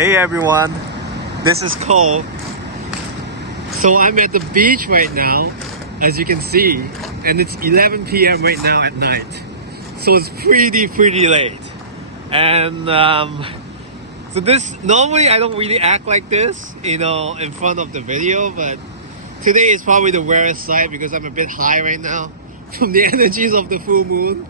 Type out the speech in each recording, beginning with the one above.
Hey everyone, this is Cole. So I'm at the beach right now, as you can see, and it's 11 p.m. right now at night. So it's pretty late. And so normally I don't really act like this, in front of the video, but today is probably the rarest sight because I'm a bit high right now from the energies of the full moon.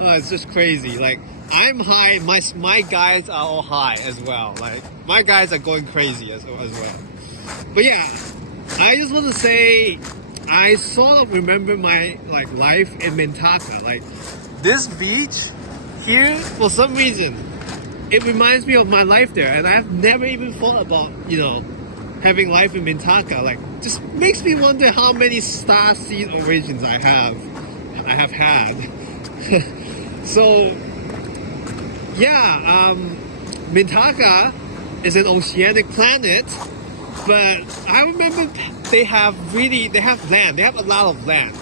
It's just crazy. Like, I'm high, my guys are all high as well. Like, my guys are going crazy as well. But yeah, I just want to say, I sort of remember my life in Mintaka. Like, this beach here, for some reason, it reminds me of my life there, and I've never even thought about, having life in Mintaka. Like, just makes me wonder how many star seed origins I have had. So yeah, Mintaka is an oceanic planet, but I remember they have land, they have a lot of land,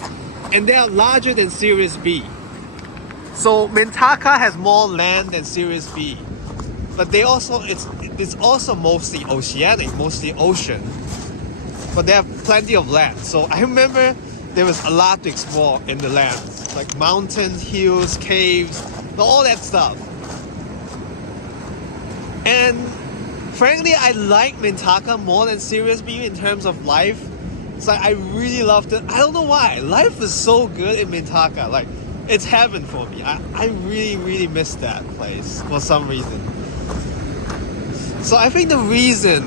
and they are larger than Sirius B. So Mintaka has more land than Sirius B, but it's also mostly oceanic, mostly ocean, but they have plenty of land. So I remember there was a lot to explore in the land, like mountains, hills, caves, all that stuff. And frankly, I like Mintaka more than Sirius B in terms of life. It's like I really loved it. I don't know why. Life is so good in Mintaka. Like, it's heaven for me. I really miss that place for some reason. So I think the reason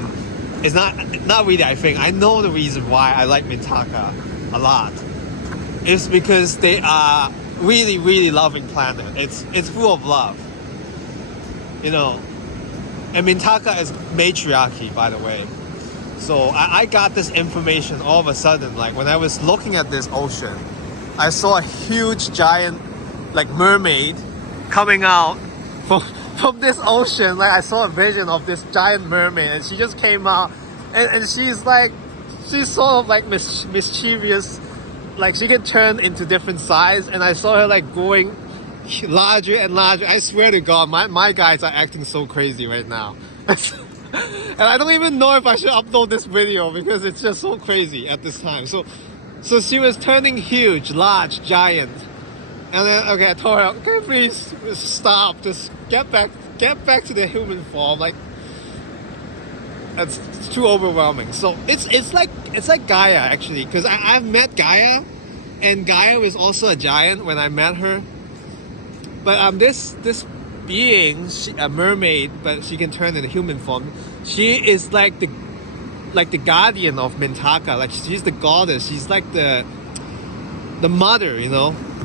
is not really I think. I know the reason why I like Mintaka a lot. It's because they are really loving planet. It's full of love. And Mintaka is matriarchy, by the way. So I got this information all of a sudden. Like, when I was looking at this ocean, I saw a huge giant mermaid coming out from this ocean. Like, I saw a vision of this giant mermaid, and she just came out, and she's sort of mischievous. Like, she can turn into different size, and I saw her going larger and larger. I swear to God, my guys are acting so crazy right now. And I don't even know if I should upload this video because it's just so crazy at this time. So she was turning huge, large, giant. And then, okay, I told her, okay, please stop. Just get back to the human form. Like, it's too overwhelming. So it's like Gaia, actually, because I've met Gaia, and Gaia was also a giant when I met her. But this being, a mermaid, but she can turn into human form. She is like the guardian of Mintaka. Like, she's the goddess. She's like the mother.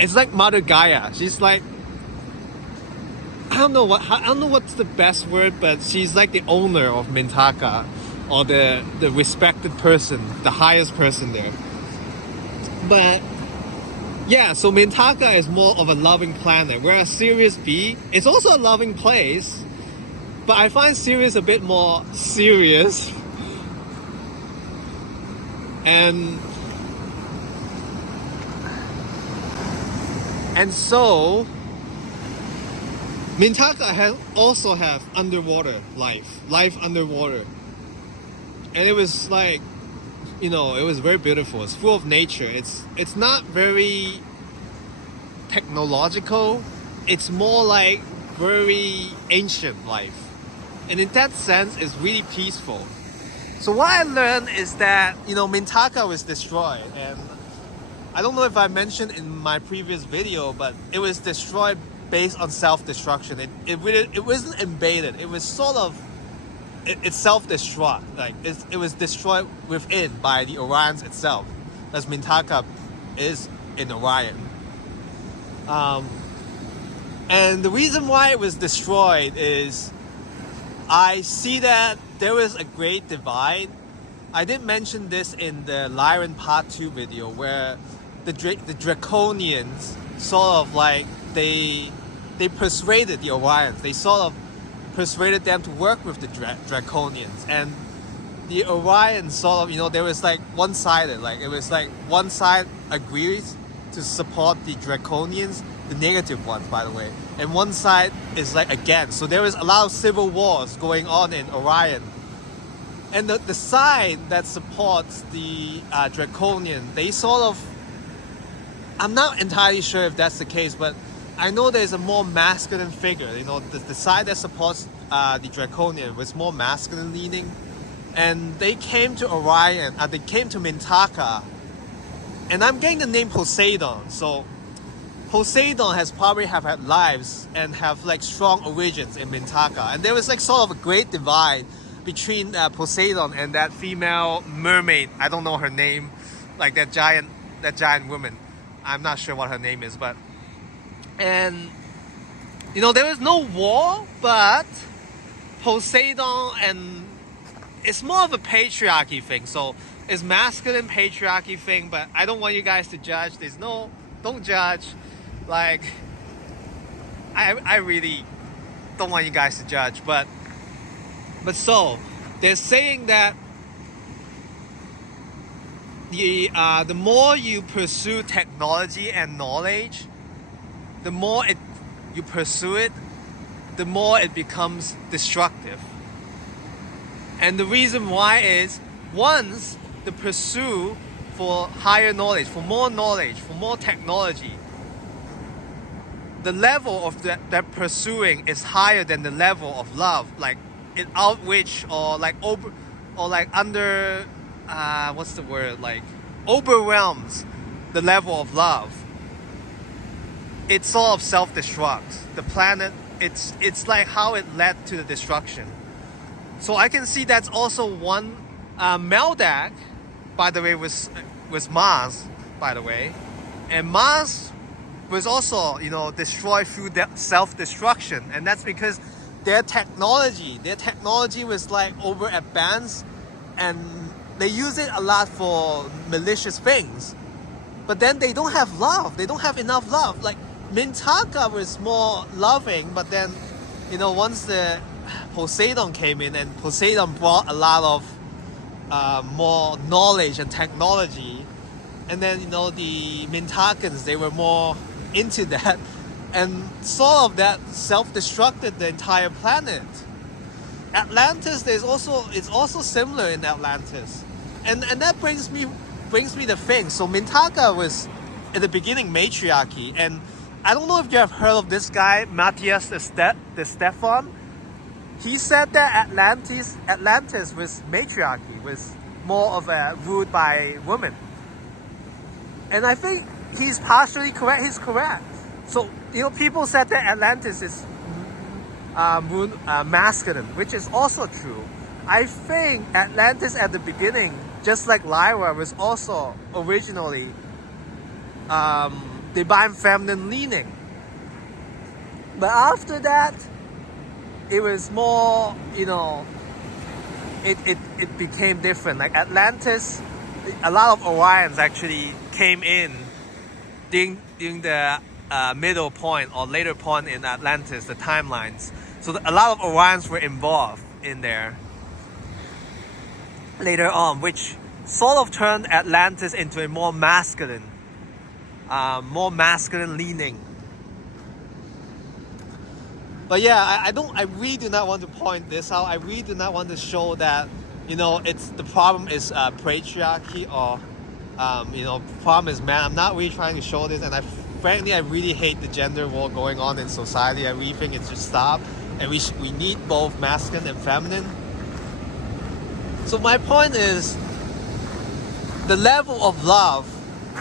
It's like Mother Gaia. She's like, I don't know what's the best word, but she's like the owner of Mintaka, or the respected person, the highest person there. But yeah, so Mintaka is more of a loving planet, whereas Sirius B is also a loving place, but I find Sirius a bit more serious. And so Mintaka also have underwater life underwater, and it was like, it was very beautiful. It's full of nature. It's not very technological. It's more like very ancient life, and in that sense, it's really peaceful. So what I learned is that Mintaka was destroyed, and I don't know if I mentioned in my previous video, but it was destroyed based on self-destruction. It wasn't invaded. It was sort of it's self-destruct. Like, it was destroyed within by the Orions itself, as Mintaka is in Orion. And the reason why it was destroyed is I see that there was a great divide. I did mention this in the Lyran Part 2 video, where the Draconians sort of they persuaded the Orions. They sort of persuaded them to work with the Draconians, and the Orions sort of, there was one-sided. Like, it was one side agrees to support the Draconians, the negative ones, by the way, and one side is like against. So there is a lot of civil wars going on in Orion. And the side that supports the Draconian, they sort of, I'm not entirely sure if that's the case, but I know there's a more masculine figure. You know, the side that supports the Draconian was more masculine leaning. And they came to Orion, they came to Mintaka. And I'm getting the name Poseidon. So Poseidon has probably have had lives and have like strong origins in Mintaka. And there was like sort of a great divide between Poseidon and that female mermaid. I don't know her name, like that giant woman. I'm not sure what her name is, but, and you know, there was no war, but Poseidon, and it's more of a patriarchy thing. So it's masculine patriarchy thing, but I don't want you guys to judge. Don't judge. Like, I really don't want you guys to judge, but so they're saying that the more you pursue technology and knowledge, the more you pursue it, the more it becomes destructive. And the reason why is, once the pursuit for higher knowledge, for more technology, the level of that pursuing is higher than the level of love. Like it outwits or like over or like under what's the word, like overwhelms the level of love. It sort of self-destructs the planet. It's like how it led to the destruction. So I can see that's also one. Meldak, by the way, was Mars, by the way, and Mars was also, you know, destroyed through self-destruction, and that's because their technology was like over advanced, and they use it a lot for malicious things. But then they don't have love. They don't have enough love. Like Mintaka was more loving, but then, you know, once the Poseidon came in, and Poseidon brought a lot of more knowledge and technology, and then, you know, the Mintakans, they were more into that, and sort of that self-destructed the entire planet. Atlantis, it's also similar in Atlantis, and that brings me the thing. So Mintaka was at the beginning matriarchy, and I don't know if you have heard of this guy Matthias de Stefan. He said that Atlantis was matriarchy, was more of a ruled by women. And I think he's partially correct. He's correct. So, you know, people said that Atlantis is masculine, which is also true. I think Atlantis at the beginning, just like Lyra, was also originally divine feminine leaning. But after that, it was more, you know, it became different. Like Atlantis, a lot of Orions actually came in during the middle point or later point in Atlantis, the timelines. So a lot of Orions were involved in there later on, which sort of turned Atlantis into a more masculine leaning. But yeah, I really do not want to point this out. I really do not want to show that, you know, the problem is patriarchy, or you know, problem is man. I'm not really trying to show this, and frankly I really hate the gender war going on in society. I really think it should stop, and we need both masculine and feminine. So my point is, the level of love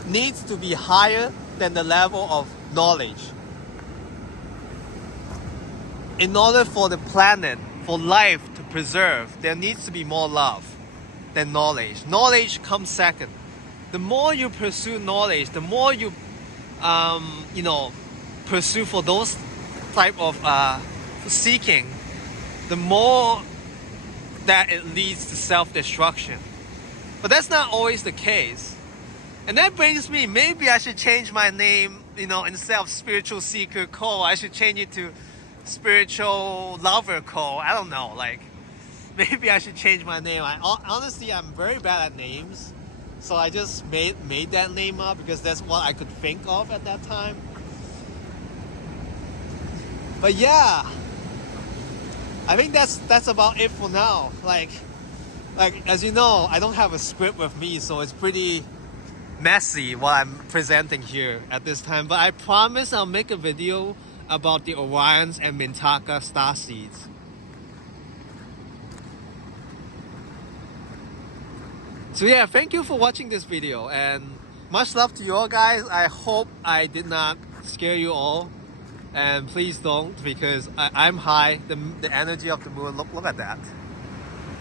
needs to be higher than the level of knowledge. In order for the planet, for life to preserve, there needs to be more love than knowledge. Knowledge comes second. The more you pursue knowledge, the more you, you know, pursue for those type of seeking, the more that it leads to self-destruction. But that's not always the case. And that brings me, maybe I should change my name, you know, instead of Spiritual Seeker Cole, I should change it to Spiritual Lover Cole. I don't know, like, maybe I should change my name. Honestly, I'm very bad at names, so I just made that name up because that's what I could think of at that time. But yeah, I think that's about it for now. Like as you know, I don't have a script with me, so it's pretty messy what I'm presenting here at this time. But I promise I'll make a video about the Orions and Mintaka star seeds. So yeah, thank you for watching this video and much love to you all guys. I hope I did not scare you all, and please don't, because I'm high. The energy of the moon, look at that.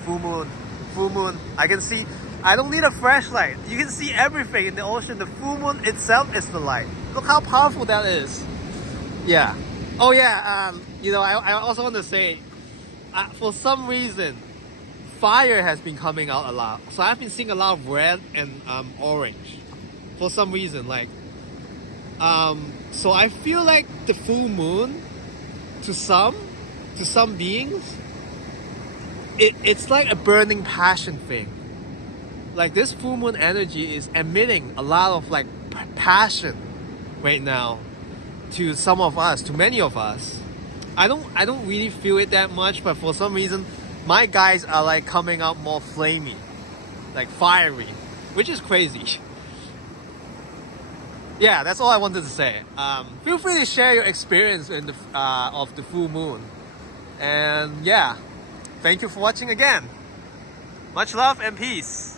Full moon. I can see, I don't need a flashlight. You can see everything in the ocean. The full moon itself is the light. Look how powerful that is. Yeah. Oh yeah, you know, I also want to say, for some reason, fire has been coming out a lot. So I've been seeing a lot of red and orange for some reason. Like, so I feel like the full moon, to some beings, it's like a burning passion thing. Like this full moon energy is emitting a lot of like passion right now to some of us, to many of us. I don't really feel it that much, but for some reason my guys are like coming out more flamey, like fiery, which is crazy. Yeah, that's all I wanted to say. Feel free to share your experience in the of the full moon. And yeah, thank you for watching again. Much love and peace.